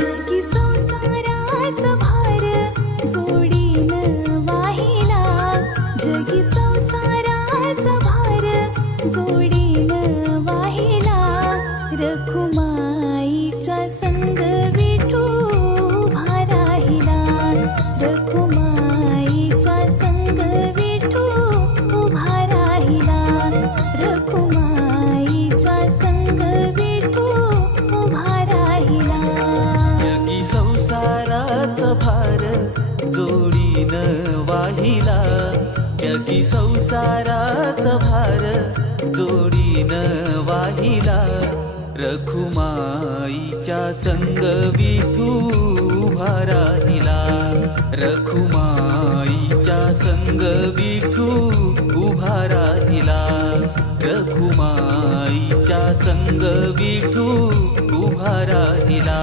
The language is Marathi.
जगी संसाराचा भार जोडीनं वाहिला, जगी संसाराचा भार जोडीनं वाहिला. रखुमाईच्या संग विठू उभा राहिला, रखुमाईच्या संग विठू उभा राहिला, रखुमाईच्या संग विठू उभा राहिला. जगी संसाराचा भार जोडीनं वाहिला, जगी संसाराचा भार जोडीनं वाहिला. रखुमाईच्या संग विठू उभा राहिला, रखुमाईच्या संग विठू उभा राहिला, रखुमाईच्या संग विठू उभा राहिला.